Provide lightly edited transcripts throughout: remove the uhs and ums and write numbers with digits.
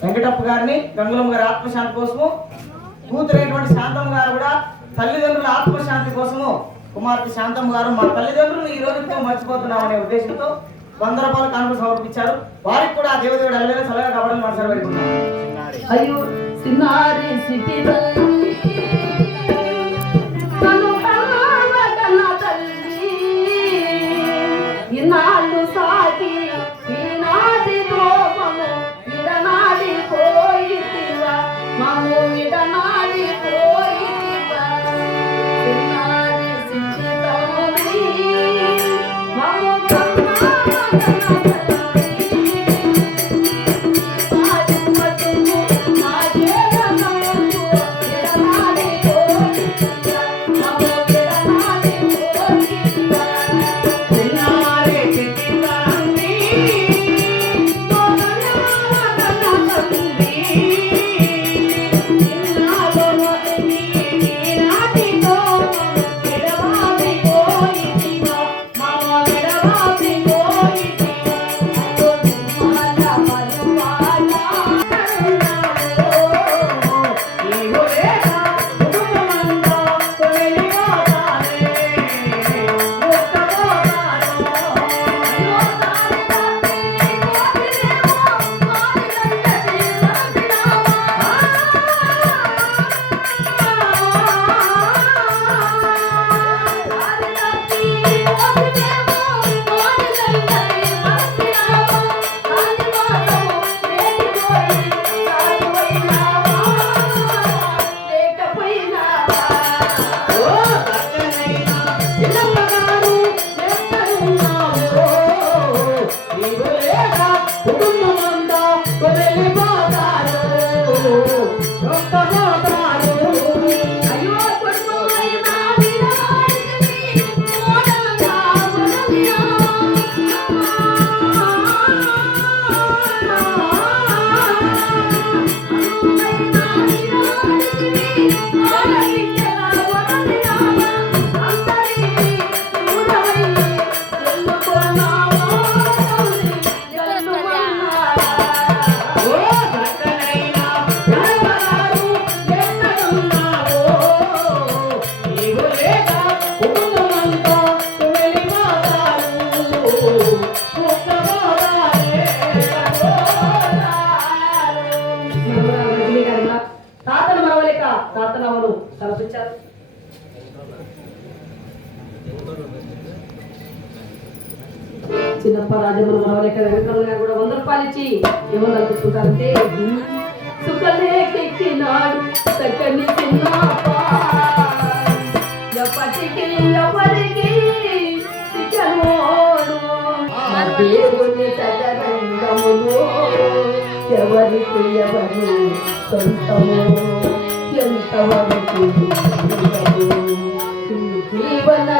వెంకటప్ప గారిని, గంగులమ్మ గారి ఆత్మశాంతి కోసము, కూతురైనటువంటి శాంతమ్మ గారు కూడా తల్లిదండ్రుల ఆత్మశాంతి కోసము, కుమార్తె శాంతమ్మ గారు మా తల్లిదండ్రులు ఈ రోజుతో మర్చిపోతున్నాం అనే ఉద్దేశంతో 100 రూపాయల కానుక సమర్పించారు. వారికి కూడా ఆ దేవదేవుడు అల్లెల సలహా కావడం మనసారి పెట్టుకున్నాం. అయ్యో సినారి సిటీ ఇన్నాళ్ళు సాగి ఈనాటి ద్రోహము విడనాడి పోయితివా, మమ్ము విడనాడి పోయితివా. సినారి సిటీ మమ్ము తాతనవను సమర్పించారు. చిన్నప్ప రాజములు మనవలేక వెంకటరమణ గారు కూడా 100 రూపాయలు ఇచ్చి ఏమని అనుకుంటారంటే, సుఖలేకెక్కినాడు చక్కని చిన్నప్ప ఎప్పటికీ ఎవరికి శిఖరోడు దేవుని చదరంగములో ఎవరికి ఎవరు సొంతము ఎంతవరకు జీవన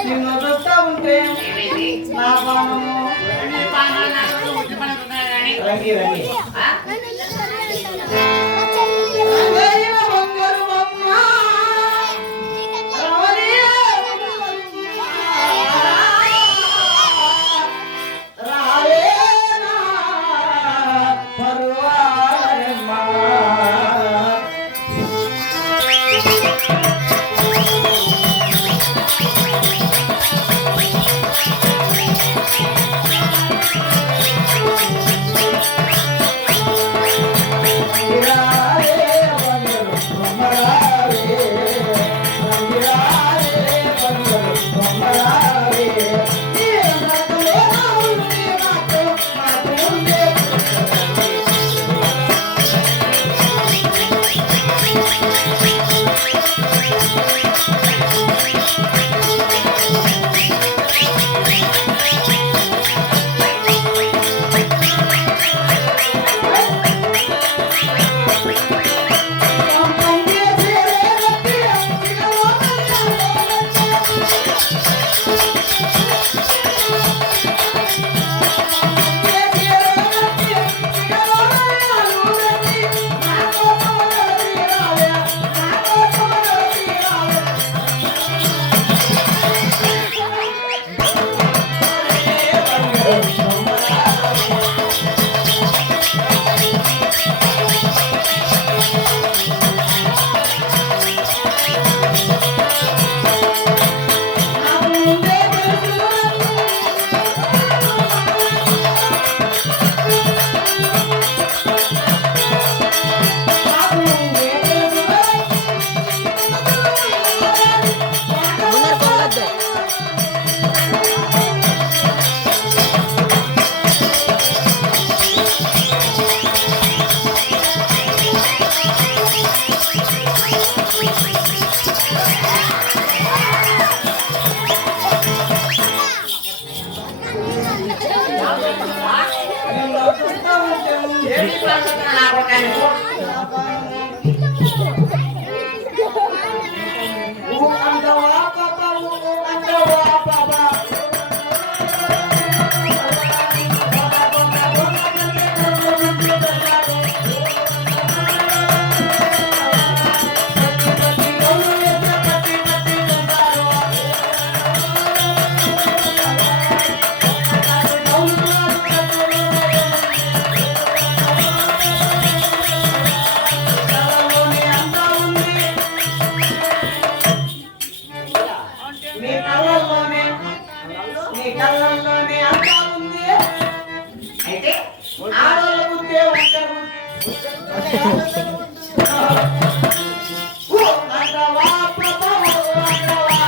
నిన్ను చూస్తా ఉంటే నా పానము రంగి రంగి అంటవా పాపా అంటవా పాపా నీ కళ్ళల్లోనే అంతా ఉంది. అయితే ఆడోళ్ళ బుద్ధే ఒక్కరి అంటవా పాపా అంటవా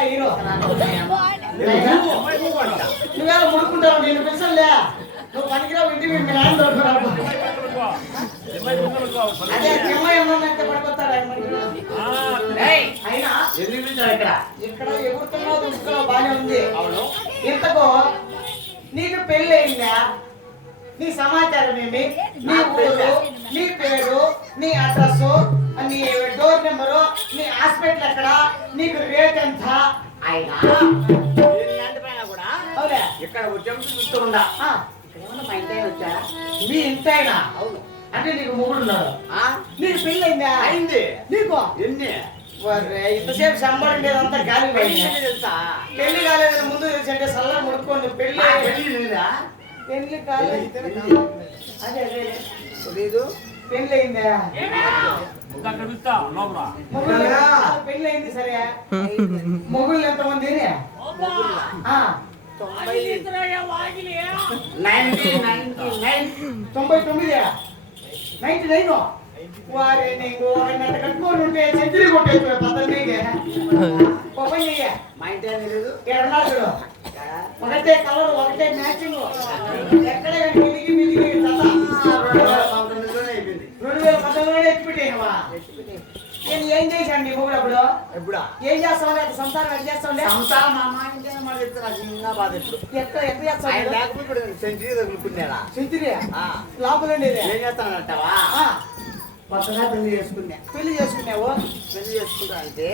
హీరో నువ్వేళ ముడుకుంటావు. నేను పిలిచలే, నువ్వు పనికిరావు. ఇంటి మీ నాన్న దొరుకుతావు. అదే చెమ్మాయి ఏమన్నంటే పడిపోతాడు ఆయన అయినా ఇక్కడ ఎగురుతున్నావు దుస్తులో బానే ఉంది. ఇంతకు నీకు పెళ్ళి అయిందా? నీ సమాచారం ఏమి? నీ ఊరు, నీ పేరు, నీ అడ్రస్, నీ డోర్ నెంబరు, నీ హాస్పిటల్ ఎక్కడ, నీకు రేట్ ఎంత? అయినా ఇక్కడ వచ్చాము చూస్తుందా మా ఇంటి ఆయన వచ్చా? మీ ఇంటి ఆయన? అవును. అంటే నీకు మొగుడు ఉన్నాడు? నీకు పెళ్ళి అయిందా? అయింది. నీకు ఎన్ని ఇంతసేపు సంబరం లేదంతా గాలి తెలుసా? పెళ్లి కాలేదని ముందు తెలిసి సల్ల ముడుకోండి. పెళ్లి పెళ్లి కాలేదు. అదే అదే తెలీదు. పెళ్లి అయిందా? పెళ్లి అయింది. సరే, మొగుళ్ళు ఎంతమంది? 99 వారే నీకు ఒకటి కట్టుకొని ఉంటే సెంచరీ కొట్టేచ్చు. పద్ధతిగా మా ఇంటి తెలీదు. ఒకటే కలర్, ఒకటే మ్యాచింగ్. ఎక్కడ మిలిగి మిలిగి 2019 ఎత్తిపెట్టేవా? నేను ఏం చేశాను నీ మొగుడు అప్పుడు? ఎప్పుడా ఏం చేస్తావు? సంసారం ఎట్లా చేస్తావు? సంసారం మా అమ్మ ఇంటే మాట చెప్తాను. చిన్న బాధ ఇప్పుడు ఎట్లా చేస్తావు? లేకపోతే ఇప్పుడు సెంచరీ తగులుకున్నాడా? సెంచరీ లోపల ఉండేది. ఏం చేస్తానంటావా? కొత్తగా పెళ్లి చేసుకున్నా. పెళ్లి చేసుకున్నావు? పెళ్లి చేసుకుంటా అంటే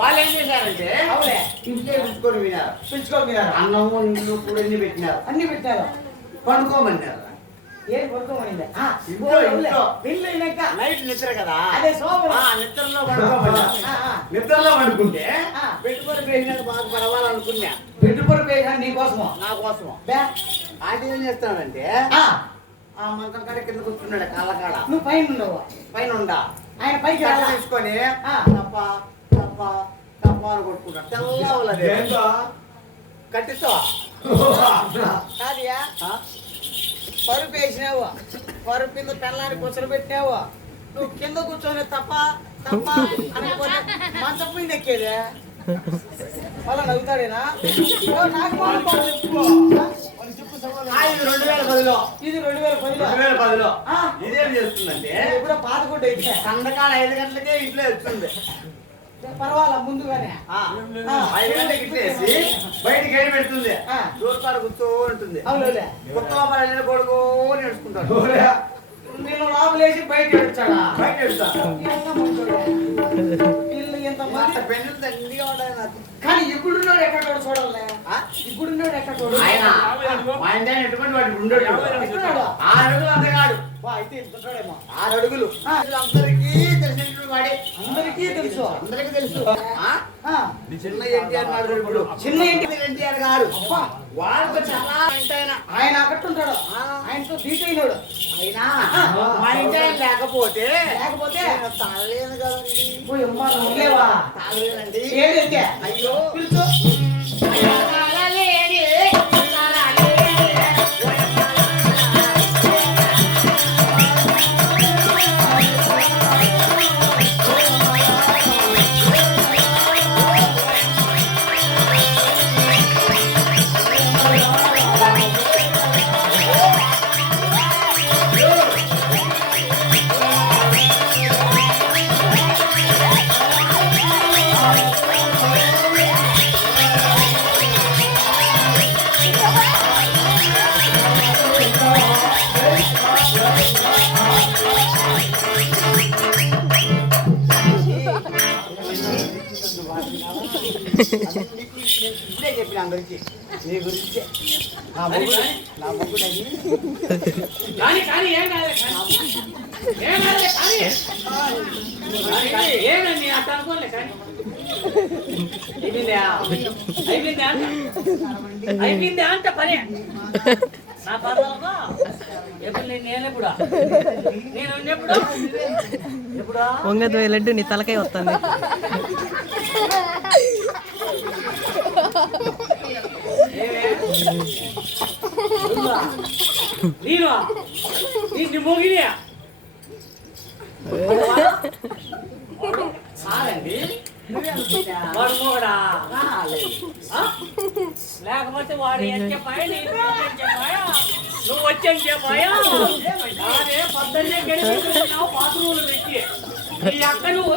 వాళ్ళు ఏం చేశారంటే అవులే ఇంటికే పిలుచుకొని వినారు. పిలుచుకోమన్నారు. అన్నము నీళ్ళు కూడా ఎన్ని పెట్టినారు. అన్ని పెట్టారు. పండుకోమన్నారు. ఏం పడుకోమనింది? పెళ్లి అయినాక నైట్ నిద్ర కదా. అదే సోమరు. నిద్రలో పడుకోమన్నారు. నిద్రలో పడుకుంటే పెట్టుబడి పేసినట్టు బాగా పడవాలనుకున్నా. పెట్టుబడి పేసా నీ కోసము? నా కోసము. అది ఏం చేస్తానంటే ఆ మంచం కాడ కింద కూర్చున్నాడు కాళ్ళకాడ. నువ్వు పైన ఉండవు. పైన ఉండా ఆయన పైకి తీసుకొని తప్ప తప్ప తప్ప అని కొట్టుకుంటాడు. తెల్లవలది కట్టితో కాదియా పరుపు వేసినావు. పరుపు కింద తెల్లారి కూర్చొని పెట్టినావు. నువ్వు కింద కూర్చొని తప్ప తప్ప అనుకోని మంచం మీద ఎక్కేదే. వాళ్ళ నవ్వుతాడేనా? నాకు ఇది 2010లో. ఇది 2010లో. ఇదేం చేస్తుందంటే ఎప్పుడో పాత గుడ్డ అయితే సందకాల 5 గంటలకే ఇంట్లో వస్తుంది. పర్వాలా ముందుగానే 5 గంటలకి ఇట్లేసి బయటికి ఏడు పెడుతుంది. దూరపాడు కూర్చో ఉంటుంది. అవునులే. కొత్త లోపల కొడుకో నేర్చుకుంటాడు. నేను లోపలేసి బయట ఏడ్చాడా? బయట ఏడుస్తాడు. ఇల్లు ఎంత మంది పెన్నులు దండిగా ఉంటాయి నాకు. కానీ ఇప్పుడున్నాడు ఎక్కడ చూడాలి? ఇప్పుడున్నాడు ఎక్కడ ఆయన మా ఇంటి ఆయన ఎటువంటి వాడు ఉండడు. 6 అడుగులు అందగాడు. అయితే ఇంటున్నాడేమో. 6 అడుగులు. అందరికీ తెలిసినటువంటి వాడే. అందరికీ తెలుసు. అందరికీ తెలుసు. చిన్న ఎన్టీఆర్ నాడు ఇప్పుడు. చిన్న ఎన్టీఆర్ గారు వాళ్ళతో చాలా ఆయన అక్కడుంటాడు. ఆయనతో దీటైనాడు. అయినా మా ఇంటి ఆయన లేకపోతే తాగలేను కదండి. ఉండేవా? తాగలేనండి. ఏదైతే అయ్యో పిలుచు. ఇప్పుడే చెప్పిన అందరికి నీ గురించి నా మొగుడు అది కానీ కానీ ఏం కాదు ఏం కాదు కానీ ఏనండి అట్లా అనుకోలే కానీ అయిపోయిందా అంట పని నా పర్వాలమ్మా ఎప్పుడు నేను ఎప్పుడా నేను ఉన్నప్పుడు ఎప్పుడా వంగతో లడ్డు నీ తలకాయ వస్తుంది. నేను మోగినా సారండి వాడు మోగడా లేకపోతే వాడు ఏం చెప్పాయా నేను చెప్పాయా నువ్వు వచ్చని చెప్పాయా అదే పొద్దున్నే గడిపిస్తున్నావు బాత్రూమ్లు పెట్టి ఈ అక్క నువ్వు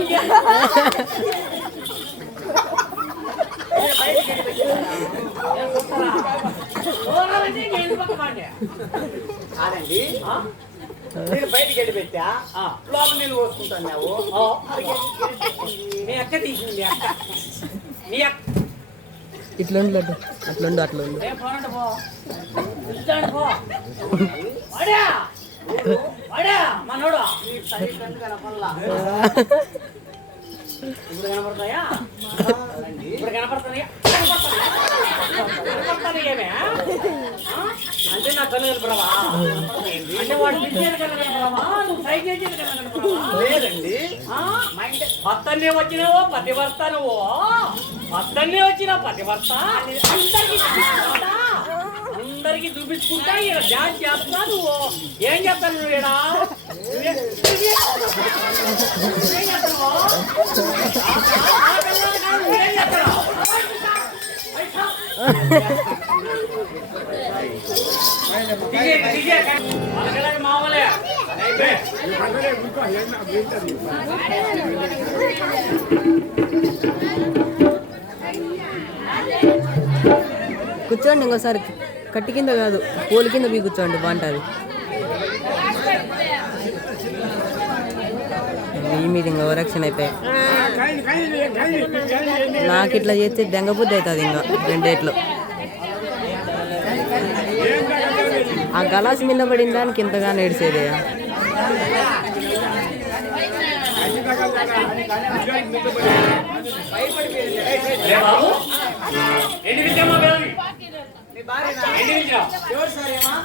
కాదండి నేను బయటికి వెళ్ళి పెట్టా లోపల నీళ్ళు పోసుకుంటాను నువ్వు నీ అక్క తీసింది నీ అక్క నీ అక్క ఇట్లుండు లడ్డు అట్లుండు అట్లుండు. మనోడు ఇప్పుడు కనపడతాయా ఇప్పుడు కనపడతాయా ఏమే అంటే నా కళ్ళు కనపడవా అంటే వాడు పిలిచేది కన్నా కనపడవా నువ్వు ట్రై చేసేది కన్నా కనపడవా లేదండి పత్తన్నే వచ్చినావో పతివర్త నువ్వు పత్తన్నే వచ్చినా పతివర్త అందరికి చూపించుకుంటా ఇక్కడ డాన్స్ చేస్తున్నా నువ్వు ఏం చేస్తాను నువ్వు ఇక్కడ మామూలే కూర్చోండి ఇంకోసారి కట్టి కింద కాదు పూల కింద పోయి కూర్చోండి బాగుంటుంది. ఈ మీద ఇంకా ఓరక్షణ అయిపోయి నాకు ఇట్లా చేస్తే దెంగబుద్ధి అవుతుంది ఇంకా రెండేట్లు. ఆ గలాస్ మీద పడిన దానికి ఇంతగా నేడిసేది.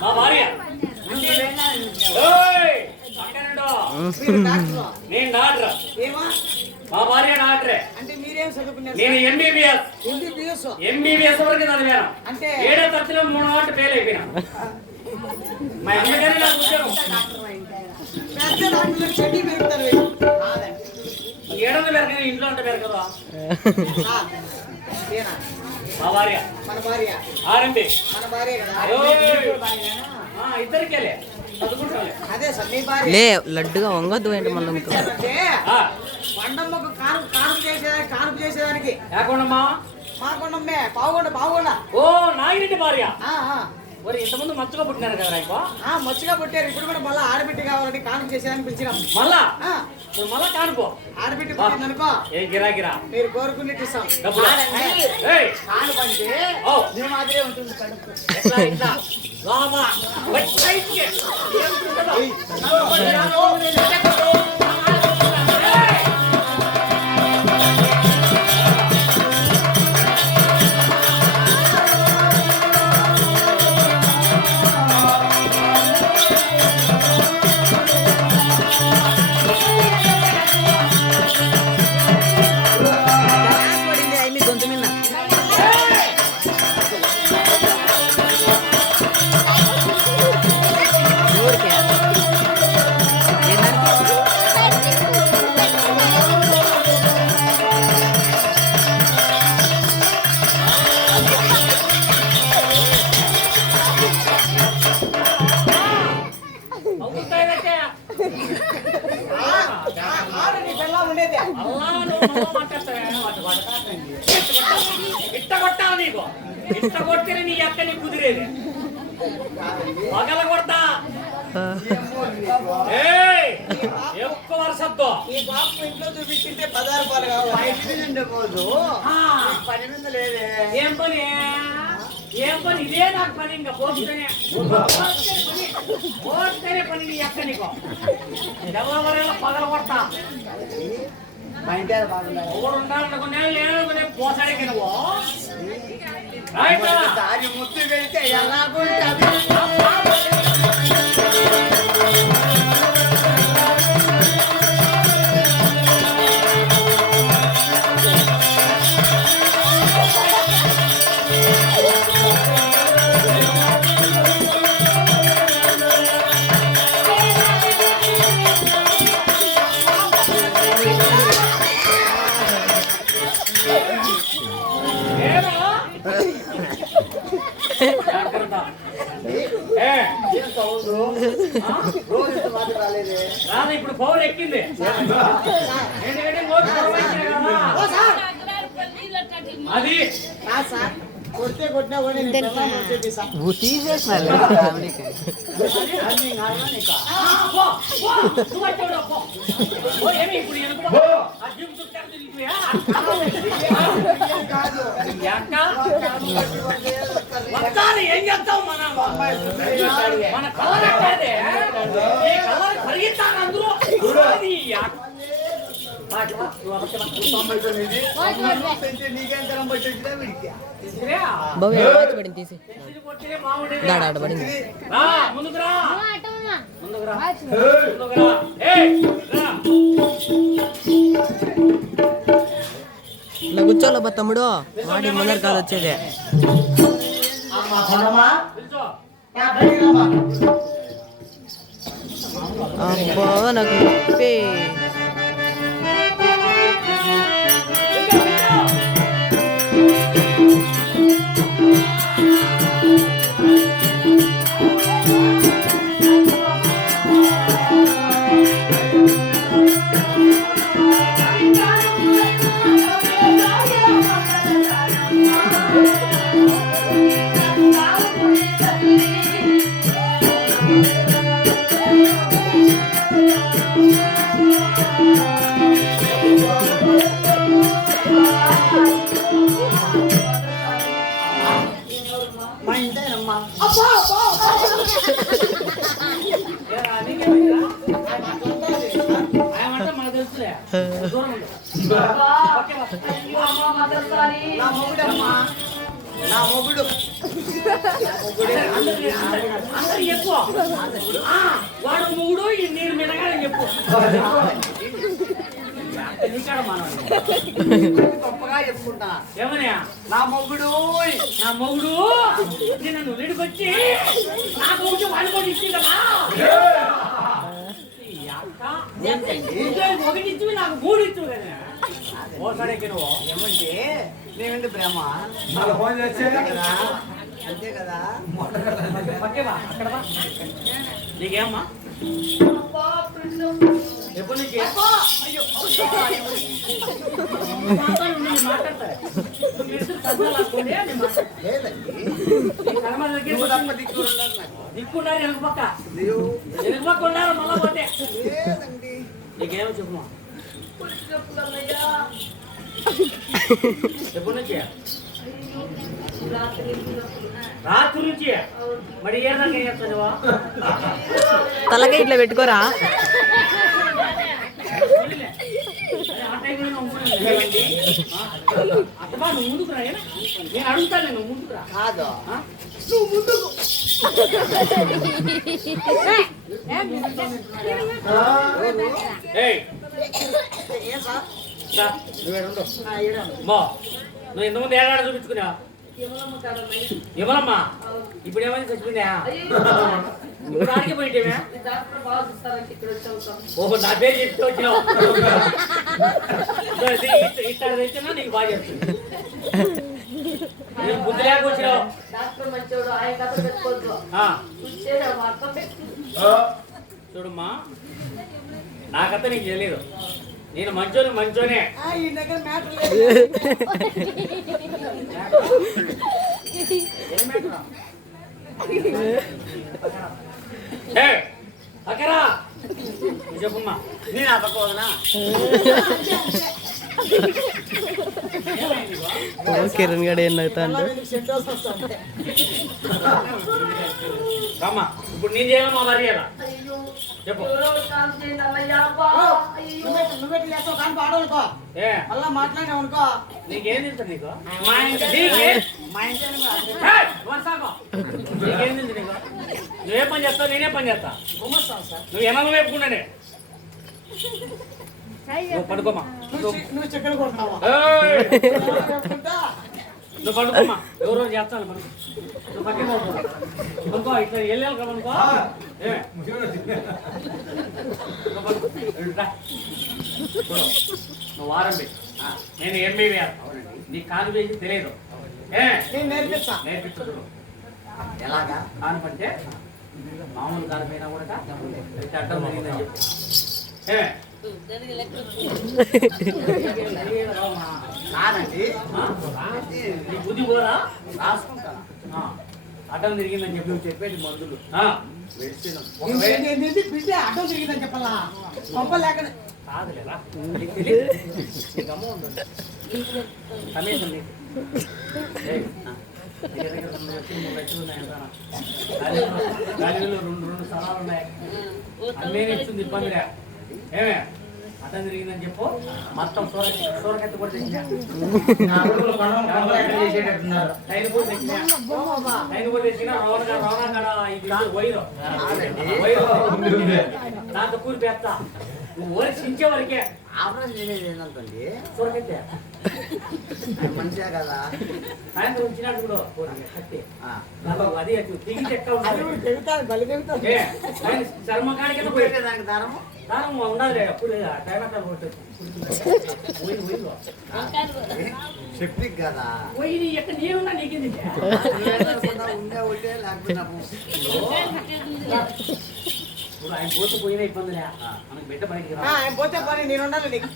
మా భార్య నేను డాక్టర్ మా భార్య డాక్టరే నేను ఎంబీబీఎస్ వరకు చదివాను. 7వ తరగతిలో 3 వాటి ఫెయిల్ అయిపోయినా. మా అమ్మగారి నాకు ఉద్యోగం 700 పెరగదు ఇంట్లో ఉంటే పెరగదా మా భార్య ఆరంభి ఇద్దరికేలే లే లడ్డుగా వంగద్దు ఏంటి మళ్ళీ మండమ్మకు కానుపు చేసేదానికి లేకుండా మాకొండమ్మే పావుగొండ ఓ నాగిరెడ్డి భార్య మరి ఇంతకుముందు మచ్చుగా పుట్టినారు కదా మచ్చుగా పుట్టారు. ఇప్పుడు కూడా మళ్ళీ ఆడబిడ్డ కావాలని కానుపు చేసేదానికి పిలిచినాం. మళ్ళా మళ్ళా కానుకో ఆడబిడ్డ పుట్టిందనుకో ఏ గిరాగిరా మీరు కోరుకున్నట్టు ఇస్తాం. కానుపు అంటే నువ్వు మాదిరే ఉంటుంది కడుపు. ఇట్ట కొట్టిన నీ అక్కని కుదిరేది పగల కొడతా ఏయ్, ఎక్కువ వరసద్దు. ఈ బాబు ఇంట్లో చూపించింటే 10 రూపాయలు కావాలి. పోదు ఆ, పని మీద లేదే. ఏం పని ఇదే నాకు పని. ఇంకా పోతేనే పని నీ ఎక్క నీకు ఎవరెవరెలా పగల కొడతా. మా ఇంటి బాగున్నాయి. ఎవరు ఉండాలనుకునే లేనుకునే పోసాడికి నువ్వు దాని ముద్దు పెడితే ఎలాగుంటుంది? రాదు ఇప్పుడు పవర్ ఎక్కింది. ఎందుకంటే మోటు పవర్ ఎక్కింది కదా. అది కొట్టే కొట్టినా కూడా నేను తీసేసినారు ఏమి ఇప్పుడు అర్జున్ చుట్టారు తిరిగిపోయా ఏం చేస్తావు? మన కలర్ అంటే కలర్ పరిగెత్తాను అందరూ. బాబు పడింది తీసి దాడ ఆడ పడింది ఇలా కూర్చోలే బా తమ్ముడు వాడి ముందర కాదు వచ్చేది అబ్బా నాకు నొప్పి నా మొగుడు చెప్పు వాడు మూడు నేను మినగాలని చెప్పు. గొప్పగా చెప్పుకుంటా. ఏమన్నా నా మొగుడు నేను నువ్వుడికొచ్చి నాకు వచ్చి వాళ్ళు కూడా ఇచ్చి కదా ఒకటి ఇచ్చి నాకు 3 ఇచ్చు కదా. ఓసారికి నువ్వు ఏమంటే నేనంటే ప్రేమ కదా, అంతే కదా. పక్కేవా అక్కడ నీకేమ్మా ఎప్పటి నుంచి దిక్కున్నారు వెనక పక్క ఉన్నారు మళ్ళా పోతే నీకేమో చెప్పమా ఎప్పటి నుంచి రాత్రి నుంచి మరి ఏ రకంగా చేస్తావా తలగా ఇట్లా పెట్టుకోరా అట్టబా నువ్వు ముందుకు రా నేను అడుగుతాను నేను ముందుకు రా కాదు నువ్వు ముందుకు నువ్వు ఎంతమంది ఏడాడు చూపించుకున్నా ఇవ్వలమ్మా ఇప్పుడు ఏమైంది చచ్చిపోయిందా ఇప్పుడు ఆడికి పోయింటేమే ఓహో నా పేరు చెప్తూ వచ్చినావు ఇట్లా తెచ్చినా నీకు బాగా చెప్తుంది బుద్ధి లేక వచ్చినావు చూడమ్మా నాకత్త నీకు తెలియదు నేను మంచోనే అక్కరా నువ్వు చెప్పమ్మా. నేను ఆ పక్క వదనా కిరణ్ గడ ఏం అవుతాడు రామ్మా ఇప్పుడు నేను చేయాలమ్మా మరి చేయాలా చెప్పు. ఎవరో కాల్ చేయండి అన్నయ్య. అబ్బా, అయ్యో. నువ్వెట్టి చేస్తావు కానీ పాడనుకో ఏ మళ్ళా మాట్లాడినావు అనుకో నీకేం తెలుసు నీకు? నీకేం తెలుసు నీకు? నువ్వే పని చేస్తావు నేనే పని చేస్తా. నువ్వు ఏమన్నా వేపుకున్నానే నువ్వు పడుకోమా. నువ్వు చక్కెర కొట్టినావా ఏయ్! నువ్వు పడుకోమా. ఎవరో చేస్తాను పడుకో. నువ్వు పక్కన పడుకో. ఇట్లా వెళ్ళాలి కదా అనుకో. నువ్వు వారం నేను ఎంబీబీ నీ కాలు వేసి తెలియదు. నేను నేర్పిస్తా నేర్పించదు. ఎలాగా కానుపంటే మామూలు కాలు పైన కూడా అడ్డం జరిగిందని చెప్పు. కాదండి నీ బుద్ధి కూడా రాసుకుంటాను. అడ్డం తిరిగిందని చెప్పి నువ్వు చెప్పేది మందులు మెడిసిన్ బిడ్డ అడ్డం తిరిగిందని చెప్పాలా పంపలేక కాదులేరా నీకు తెలియదు. నీకు అమ్మ ఉంటుంది కనీసం నీకు. ఏయ్, నీ దగ్గర 2 లక్షలు 3 లక్షలు ఉన్నాయంటారా? గాలిలో 2 స్థలాలు ఉన్నాయి. అన్నీ ఇస్తుంది ఇబ్బందిలే. ఏమే అడ్డం తిరిగిందని చెప్పు. మొత్తం సూరకత్తి కూడా తెచ్చినా. టైర్ కూడా తెచ్చినా. టైర్ కూడా తెచ్చినా. రవాణా కాడ ఇది వైరు దాంతో కూలి పెడతా. నువ్వు ఊరికి వరకే ఆపరేషన్ చేసేది ఏంటండి సూరకత్తే మంచిగా కదా సాయంత్రం వచ్చినట్టు కూడా కత్తి ఆ. అది దిగి చెక్క ఉంటుంది. చర్మకాడికి పెట్టే దానికి దారము దారం ఉండాలి. అప్పుడు టైం అంతా సెప్టిక్ కదా పోయి ఎక్కడ నేనున్నా నీకేంది? ఉండే ఉంటే లేకపోతే ఇప్పుడు ఆయన పోతే పోయినా ఇబ్బందిలే. మనకు బిడ్డ బయటికి రా. ఆయన పోతే పని నేను ఉండాలి నీకు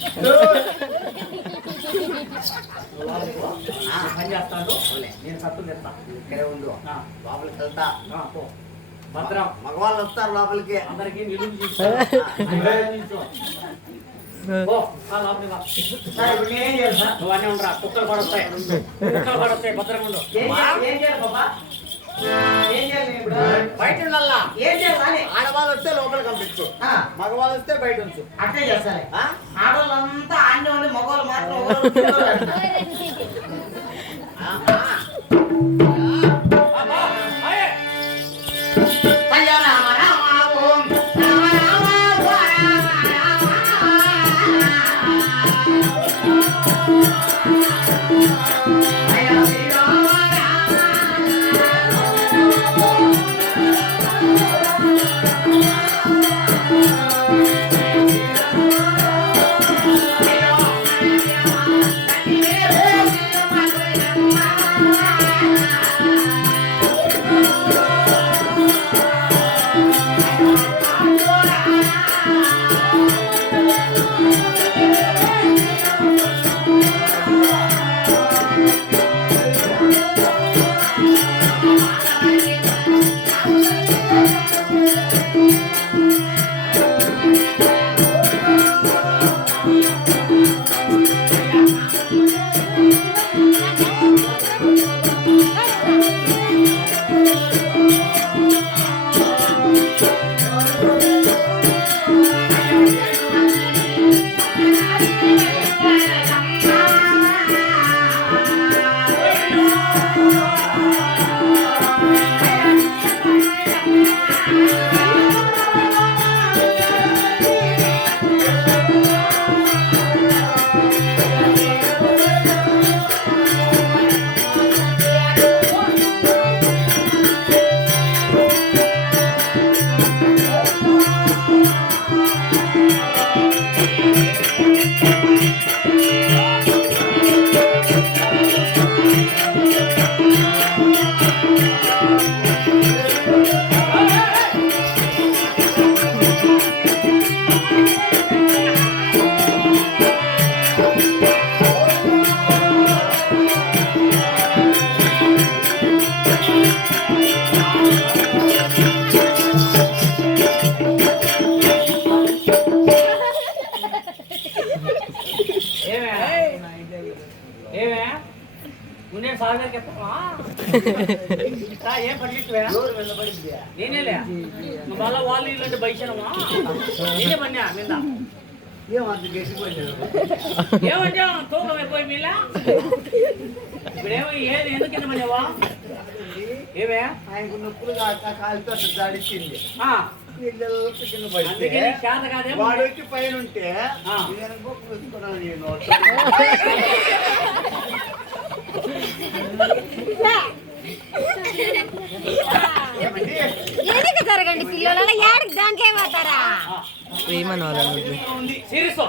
పని చేస్తాను. నేను సత్తు తెస్తా. ఇక్కడే ఉండు లోపలికి వెళ్తా పో. భద్రం మగవాళ్ళు వస్తారు లోపలికి అందరికీ నిలువు తీసుకో. లోపలికి రా. సరే ఇప్పుడు నేనేం చేయాలి సార్ నువ్వు అన్నీ ఉండరా. కుక్కలు పడొస్తాయి. భద్రంగా ఉండు. ఏం చేయాలి బాబా ఏం చేయాలి నేను ఇప్పుడు బయట ఉండాలా ఏం చేయాలి ఆడవాళ్ళు వస్తే లోపలికి పంపించు మగవాళ్ళు వస్తే బయట ఉంచు అట్లే చేస్తాను ఆ? ఆడవాళ్ళంతా ఆన్నే ఉండి మగవాళ్ళు మాత్రం ఊరు ఊరు వెళ్తారు. ఆహా. ఆయే. అయ్యో రామ రామ ఓం రామ రామ ఓ రామ రామ అయ్యో శ్రీరామ రామ నువ్వు సాగర్కి ఎత్తావా ఏం పట్టించువా నేనేలే నువ్వు మళ్ళా వాళ్ళు ఇల్లంటే బయటమా నేనే పన్నా నిన్న ఏమంత గట్టిపోయింది ఏమంటే తూకం అయిపోయి మీలా ఇప్పుడేమో ఏది ఎందుకు కింద పడినావా ఏమే ఆయనకు నొప్పులు కాలుతో దాడిచ్చింది అందుకే కింద నీకు చేత కాదే వాడు వచ్చి పైన ఉంటే నేను ఎందుకు జరగండి పిల్లలు ఏడికి దానికి ఏమవుతారా ప్రేమను సీరియస్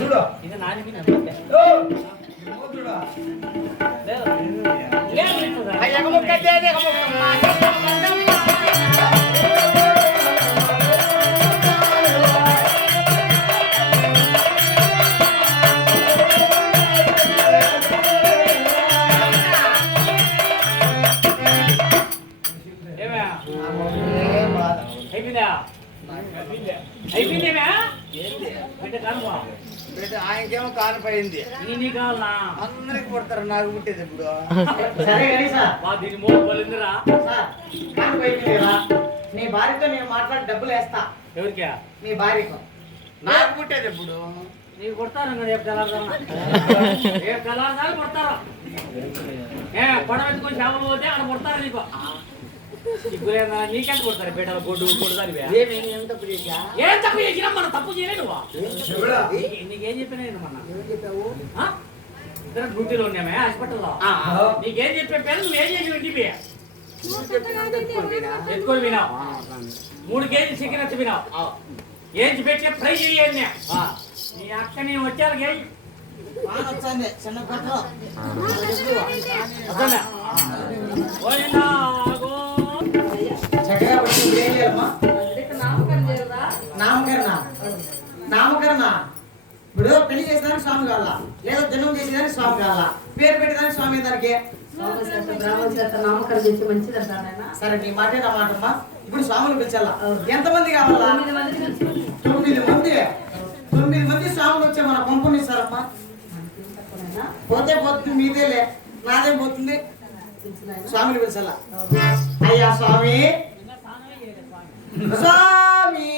చూడు ఇది నాది అయిపోయిందేమే బిడ్డ కానుమా ఆయనకేమో కానిపోయింది నీ కావాలనా అందరికి కొడతారు నాకు పుట్టేది ఇప్పుడు సరే కానీ సార్ దీని మూడు పలిందిరా సార్ నాకు అయిపోయిందిరా నీ భార్యతో నేను మాట్లాడి డబ్బులు వేస్తా ఎవరికా నీ భార్యకు నాకు పుట్టేది ఇప్పుడు నీకు కొడతారు రేపు తెల్లారు కొడతారు పడవ ఎత్తుకొని చేపలు పోతే అక్కడ కొడతారు నీకు నీకెంత కొడతారు బిడ్డలు గొడ్డు కొడతారు ఎంత ప్రియా ఏం తప్పు చేసినా మనం తప్పు చేయలేదు నీకేం చెప్పినా నేను మొన్న ఇద్దరు డ్యూటీలో ఉన్నామే హాస్పిటల్లో నీకేం చెప్పే పేరు నువ్వేం చేసి ఇంటికి ఎత్తుకొని వినావు 3 కేజీలు చికెన్ ఎత్తి వినావు ఏంచి పెట్టే ఫ్రై చేయండి నీ అక్క నేను వచ్చారు కేజీ చిన్న కొట్టు చక్కగా పట్టి ఏం చేయాలమ్మా నామకరణ ఇప్పుడు పెళ్లి చేసేదానికి స్వామి కావాలా లేదా జన్మం చేసేదానికి స్వామి కావాలా పేరు పెట్టేదానికి స్వామి దానికి నామకరణం చేస్తే మంచిదంటారా సరే నీ మాటే నా మాటమ్మా ఇప్పుడు స్వాములు పిలిచాలా ఎంతమంది కావాలా 9 మంది స్వాములు వచ్చే మన పంపునిస్తారమ్మా పోతే పోతుంది మీదేలే నాదేం పోతుంది స్వామిని పిలిచాలా అయ్యా స్వామి స్వామి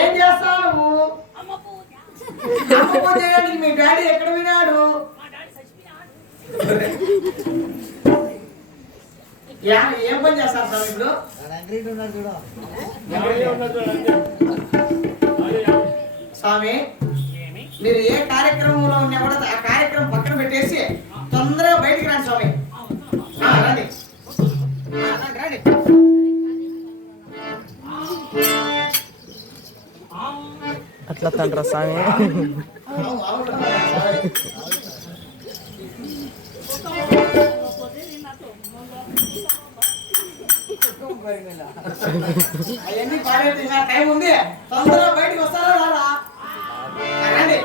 ఏం చేస్తావు నువ్వు అమ్మ పూజ చేయడానికి మీ డాడీ ఎక్కడ వినాడు ఏం పని చేస్తారు స్వామి ఇప్పుడు స్వామి మీరు ఏ కార్యక్రమంలో ఉన్నా కూడా ఆ కార్యక్రమం పక్కన పెట్టేసి తొందరగా బయటికి రండి స్వామి రండి రండి అట్లా తండ్రా స్వామి అవన్నీ పాడేది ఇంకా టైం ఉంది తొందరగా బయటికి వస్తారా రారా రండి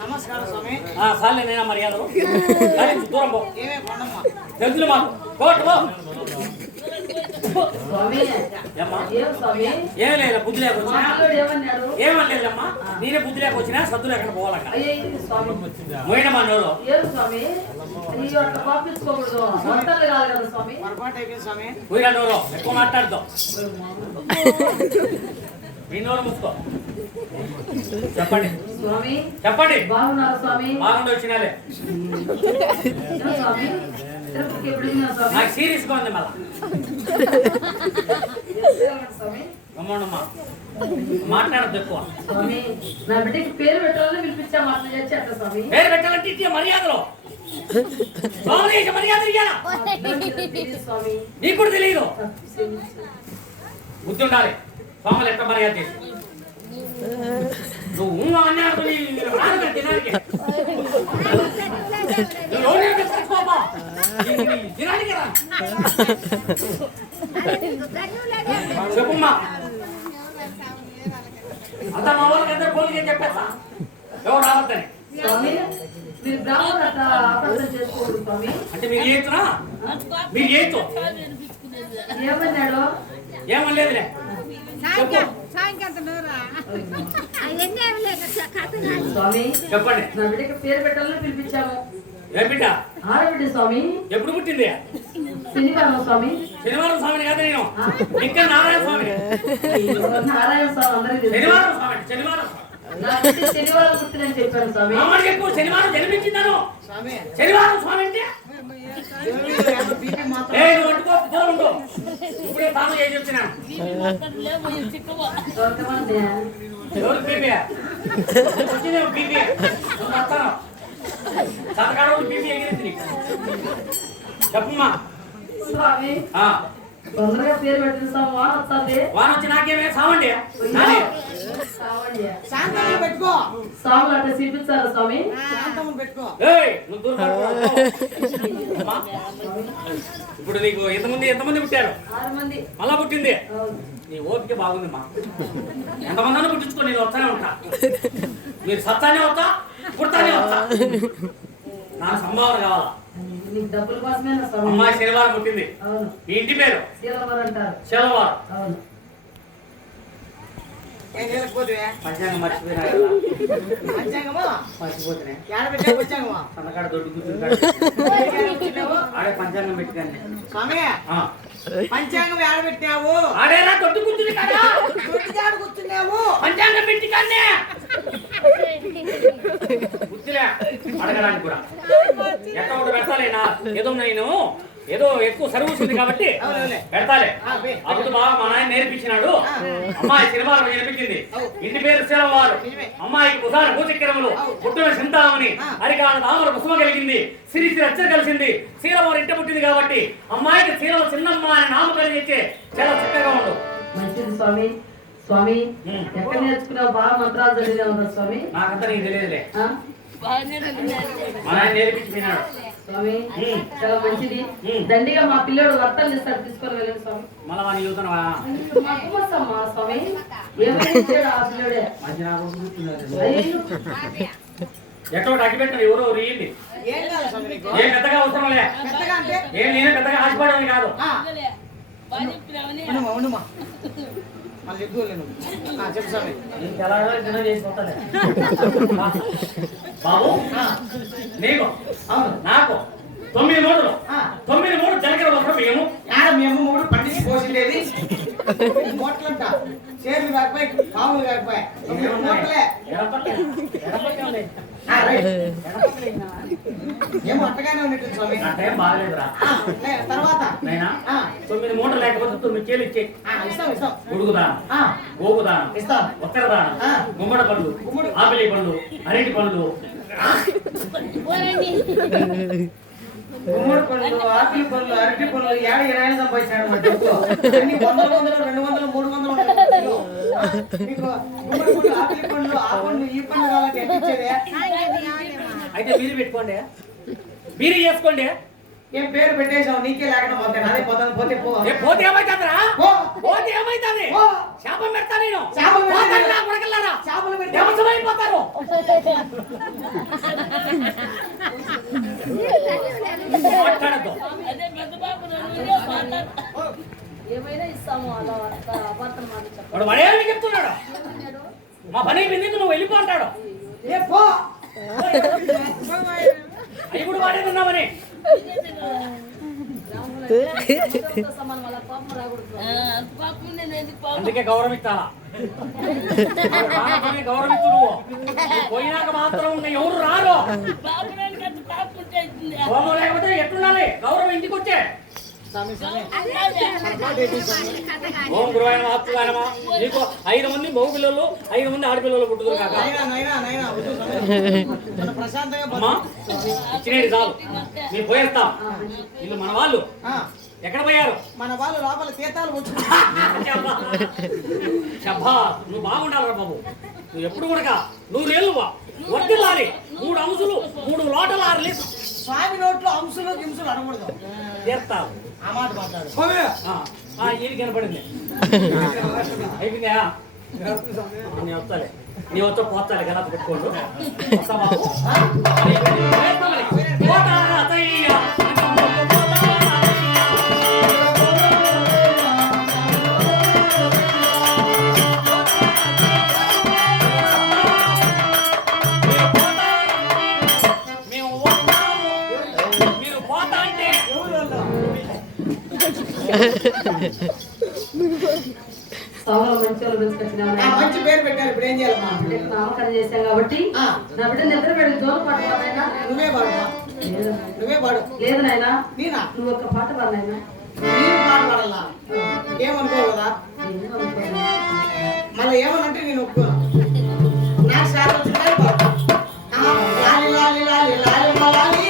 నమస్కారం స్వామి. సార్లే నేనా మర్యాదలు దూరం పో. ఏమే కొండమ్మ తెలుసులు మాకు కోటు పో. స్వామి ఏమ్మా ఏం స్వామి ఏం లేదు బుద్ధి లేకొచ్చినా మాట్లాడు ఏమన్నాడు ఏమనలేదమ్మా నేనే బుద్ధి లేకొచ్చినా సద్దులు ఎక్కడ పోవాలక్క అయ్యే ఇది స్వామి పోయినమ్మా నోరు ఏం స్వామి ఈ అట్లా పంపించుకోకూడదు వంటలు కాదు కదా స్వామి పొరపాటు అయిపోయింది స్వామి. పోయినా నోరు ఎక్కువ మాట్లాడుతావు మీ నోరు మూసుకో చెప్పండి స్వామి చెప్పండి బాగున్నారు స్వామి బాగుండి వచ్చినాలే ఏం స్వామి తిరుపతికి ఎప్పుడు వెళ్ళినావు స్వామి నాకు సీరియస్గా ఉంది మళ్ళా స్వామి అమ్మమ్మా మాట్లాడద్దు ఎక్కువ స్వామి నా బిడ్డకి పేరు పెట్టాలని పిలిపించా మాటలు చేసి అట్లా స్వామి పేరు పెట్టాలంటే ఇచ్చే మర్యాదలు స్వామి ఇచ్చే మర్యాద ఇయ్యాలా ఇది స్వామి నీకు కూడా తెలియదు బుద్ధి ఉండాలి స్వాములు ఎట్లా మర్యాద చేసి నువ్వు అన్నాడు తినానికి తినానికి రా చెప్పమ్మా అంత మా వాళ్ళకి అందరు పోలీసు చెప్పేస్తా ఎవరు రావద్దని స్వామి మీరు బ్రాహ్మణులు అట్లా అపార్థం చేసుకోకూడదు స్వామి అంటే మీరు చేస్తున్నా మీరు చేయొచ్చు ఏమన్నాడు ఏమనలేదులే చెప్పు స్వామి చెప్పండి నా బిడ్డకి పేరు పెట్టాలని పిలిపించాము ఏ బిడ్డ ఆడబిడ్డ స్వామి ఎప్పుడు పుట్టింది శనివారం స్వామి శనివారం స్వామిని కాదు నేను ఇక్కడ నారాయణ స్వామి నారాయణ స్వామి అందరికీ తెలుసు. శనివారం స్వామి అంటే శనివారం నా బిడ్డ శనివారం పుట్టినని చెప్పాను స్వామి మామూలు చెప్పు శనివారం జన్మించిందను స్వామి శనివారం స్వామి అంటే బీపీ మాత్రం ఏ నువ్వు వండుకో దూరం ఉండు ఇప్పుడే తాను ఏం చెప్తున్నాను దొరకమంది. ఎవరు బీపీ వచ్చిందేమో బీపీ నువ్వు వస్తాను చదకాడ బీపీ ఎగిరింది నీకు చెప్పమ్మా స్వామి ఆ, తొందరగా పేరు పెట్టిన స్వామి వాన వస్తుంది వాన వచ్చి నాకేమే సావండి నానే సావండి. శాంతంగా పెట్టుకో. స్వాములు అట్లా చూపించారు స్వామి శాంతంగా పెట్టుకో. ఏయ్ నువ్వు దూరం అమ్మా ఇప్పుడు నీకు ఎంతమంది పుట్టారు 6 మంది మళ్ళా పుట్టింది అవును. నీ ఓపిక బాగుందమ్మా ఎంతమంది పుట్టించుకో నేను వస్తానే ఉంటా మీరు సత్తానే వస్తా పుడతానే వస్తా నాకు సంభావన కావాలా నీకు డబ్బుల కోసమేనా స్వామి అమ్మాయి శనివారం పుట్టింది అవును మీ ఇంటి పేరు శీలవారు అంటారు శనివారం అవును ఏం చేయలేకపోతే పంచాంగం మర్చిపోయినా పంచాంగమా మర్చిపోతున్నాయి ఏడ పెట్టా పంచాంగమా సన్నకాడ దొడ్డు కూర్చుంటాడు ఆడే పంచాంగం పెట్టుకోండి స్వామి పంచాంగం ఏడ పెట్టావు ఆడేరా దొడ్డు కూర్చుని కదా దొడ్డిగాడు కూర్చున్నావు. పంచాంగం పెట్టి కానీ బుద్ధిలే అడగడానికి కూడా ఎక్కడ ఒకటి పెడతాలేనా ఏదో నేను ఏదో ఎక్కువ సర్వీస్ ఉంది కాబట్టి పెడతాలే అప్పుడు బాగా మా నాయన నేర్పించినాడు అమ్మాయి శనివారం నేర్పించింది ఇంటి పేరు శిలవారు అమ్మాయికి ఉదాహరణ భూచక్రములు పుట్టిన చింతామని అరికాల తామర కుసుమ కలిగింది సిరిసి రచ్చ కలిసింది శీలవారు ఇంట పుట్టింది కాబట్టి అమ్మాయికి శీలవ చిన్నమ్మ అని నామకరణం చేస్తే చాలా చక్కగా ఉండు మంచిది స్వామి స్వామి ఎక్కడ నేర్చుకున్నావు బాగా మంత్రాలు చదివే ఉన్నా స్వామి నాకంతా నీకు తెలియదులే ఆ? మా నాయన నేర్పించిపోయినాడు స్వామి చాలా మంచిది దండిగా మా పిల్లోడు వర్తలు ఇస్తాడు తీసుకొని వెళ్ళండి స్వామి మళ్ళా వాడిని చూస్తున్నావా మా కుమ్మస్తమ్మా స్వామి ఏమైనా ఇచ్చాడు ఆ పిల్లోడే మంచి నాకు కూర్చున్నారు అయ్యో ఎక్కడ అడ్డు పెట్టారు ఎవరో రీయండి ఏం కాదు స్వామి నీకు. ఏం పెద్దగా అవసరంలే పెద్దగా అంటే ఏం నేనే పెద్దగా ఆశపడేది కాదు ఉండుమా ఉండుమా మళ్ళీ ఎక్కువ నువ్వు చెప్పు స్వామి. నేను తెలంగాణ కింద చేసి పోతానే. బాబు నీకు అవును నాకు 9 మూటలు 9 మూడు జలకర వస్త్రం బియ్యము ఏడ మీ అమ్మ మూడు పండించి పోసిండేది మూటలంట చేర్లు కాకపోయి పాములు కాకపోయి మూటలే ఏమో అట్టగానే ఉన్నట్టు స్వామి. నా టైం బాగలేదురా తర్వాత నైనా 9 మూటలు లేకపోతే 9 చేలు ఇచ్చే ఇస్తాం ఇస్తాం ఉడుకు దానం గోగు దానం ఇస్తాం. ఉత్తర దానం గుమ్మడి పండ్లు ఆపిలి పండ్లు అరటి పండ్లు గుమ్మడి పళ్ళు ఆపిల్ పళ్ళు అరటి పళ్ళు ఏడ ఇరాయలు సంపాదించాడు మా చెప్పులో అన్ని 100 200 300 మీకు గుమ్మడి పళ్ళు ఆపిల్ పళ్ళు ఆ పళ్ళు ఈ పళ్ళు కావాలంటే ఎట్టిచ్చేదే అయితే మీరు పెట్టుకోండి మీరు చేసుకోండి ఏం పేరు పెట్టేసావు నీకే లేకుండా పోతాను అదే పోతాను పోతే పో పోతే ఏమైతుందిరా పో. పోతే ఏమైతుంది పో. శాపం పెడతా నేను శాపం పెడతా. పోతాను నా కొడుకులారా. చేపలు పెట్టి దేవసమైపోతారు. మాట్లాడద్దు. ఏమైనా ఇస్తాము అలా అబద్ధం మాట వాడు మలయాళం చెప్తున్నాడు. మా పని అయిపోయింది నువ్వు వెళ్ళిపో అంటాడు. ఏ పో అవి కూడా వాడే ఉన్నామని సమానం వాళ్ళ పాపం రాకూడదు. అందుకే గౌరవిస్తాలా గౌరవిస్తు నువ్వు పోయినాక మాత్రం ఎవరు రారు. హోమం లేకపోతే ఎట్లుండాలి గౌరవం ఇంటికి వచ్చే. ఓం గురువాయన మహత్వాయనమా. నీకు 5 మంది మగ పిల్లలు 5 మంది ఆడపిల్లలు పుట్టుదురు కాక. ప్రశాంతంగా అమ్మా ఇచ్చినేది చాలు మేము పోయేస్తాం. వీళ్ళు మన వాళ్ళు ఎక్కడ పోయారు? మన వాళ్ళు లోపల తీర్థాలు శబ్బా నువ్వు బాగుండాలి బాబు. నువ్వు ఎప్పుడు కూడా నువ్వు రేళ్ళు వర్తిల్లాలి. 3 అంశులు 3 లోటలు 6 లీటర్లు. స్వామి నోట్లో అంశులు గింసులు అనకూడదు. తీర్థాలు ఆ మాట మాట్లాడు. ఇది కనపడింది అయిపోయిందా? నీ వస్తాలే నీ వస్తా పోతాలే గల పెట్టుకోండు. వస్తా బాబు. సభలో మంచి వాళ్ళు ఆ మంచి పేరు పెట్టారు ఇప్పుడు ఏం చేయాలమ్మా? నామకరణం చేశాం కాబట్టి నా బిడ్డ నిద్ర పెట్టి జోలు పాట పాడైనా నువ్వే పాడు నువ్వే పాడు. లేదు నాయనా నేనా నువ్వు ఒక పాట పాడినైనా నేను పాట పాడాలా? ఏమనుకోవు కదా మళ్ళీ ఏమనంటే నేను ఒప్పుకోను. నాకు శాతం వచ్చిన పాడు. లాలి లాలి లాలి లాలి లాలి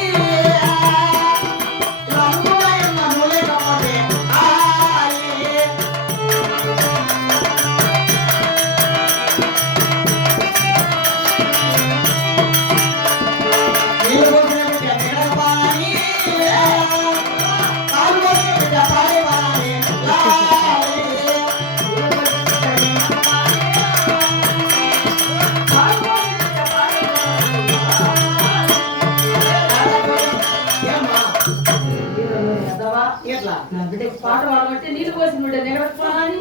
నా బిడ్డకి పాట పాడమంటే నీళ్ళు పోసిన బిడ్డ నెగడకపోనాని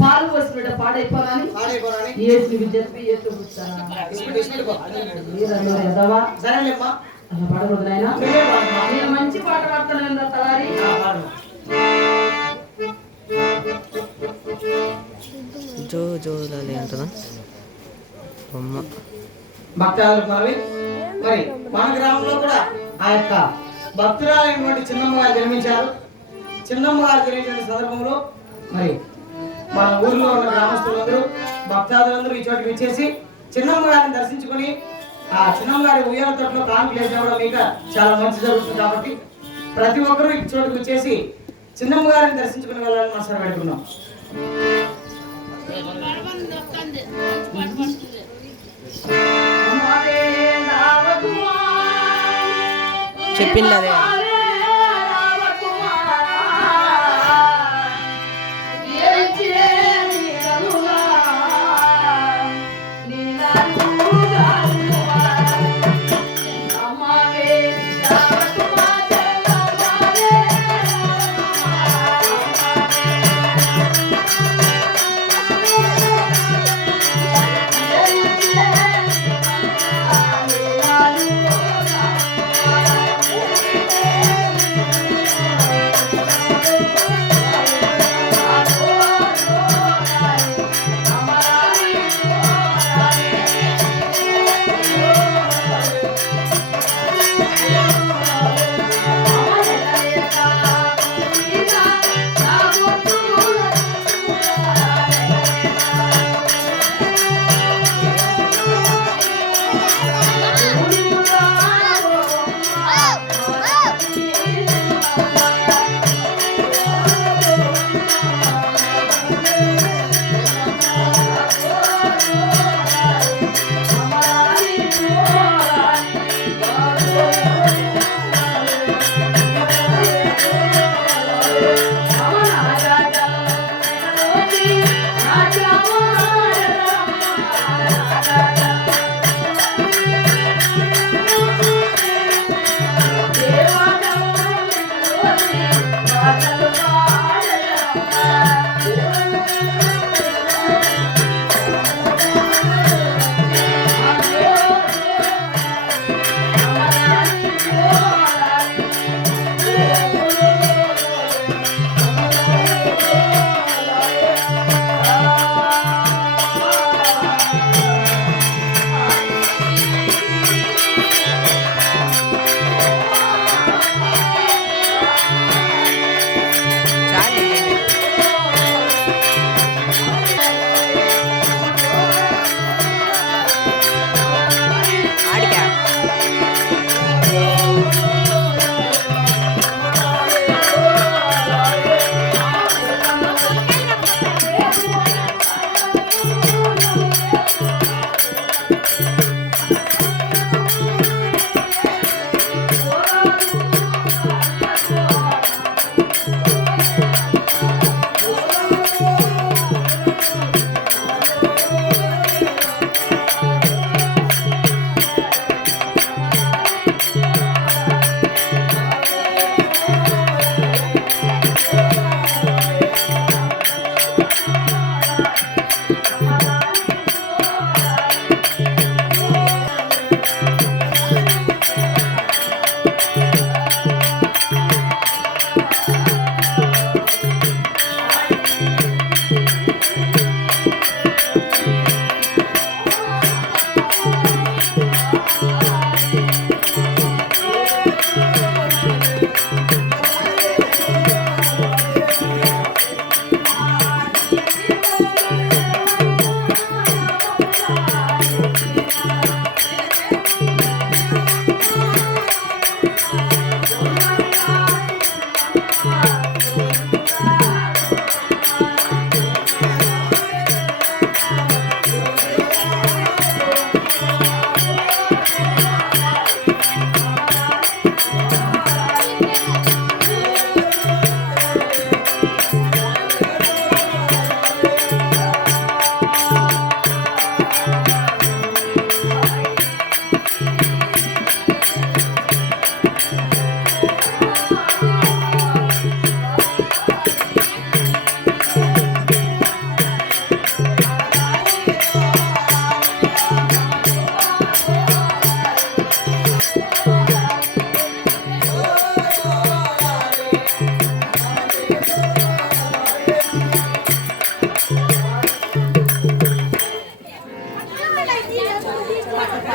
పాలు పోసిన బిడ్డ పాడైపోనాని ఏసు చెప్పి ఏసు సరేలేమ్మా అలా పాడకూడదు నాయనా. నేను మంచి పాట పాడుతాను తలారి. జో జోలాలి అంటున్నా బొమ్మ భక్తులకు మరి మన గ్రామంలో కూడా ఆ యొక్క భక్తురాలైనటువంటి చిన్నమ్మ గారు జన్మించారు. చిన్నమ్మ గారు జన్మించిన సందర్భంలో మరి మన ఊర్లో ఉన్న గ్రామస్తులందరూ భక్తాదులందరూ ఈ చోటుకి వచ్చేసి చిన్నమ్మ గారిని దర్శించుకొని ఆ చిన్నమ్మ గారి ఉయ్యాల తోటలో కానుకలు వేసినా కూడా మీకు చాలా మంచి జరుగుతుంది. కాబట్టి ప్రతి ఒక్కరూ ఈ చోటుకి వచ్చేసి చిన్నమ్మ గారిని దర్శించుకుని వెళ్ళాలని మనసారి పెట్టుకున్నాం. చెప్పింది అదే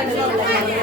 రండి.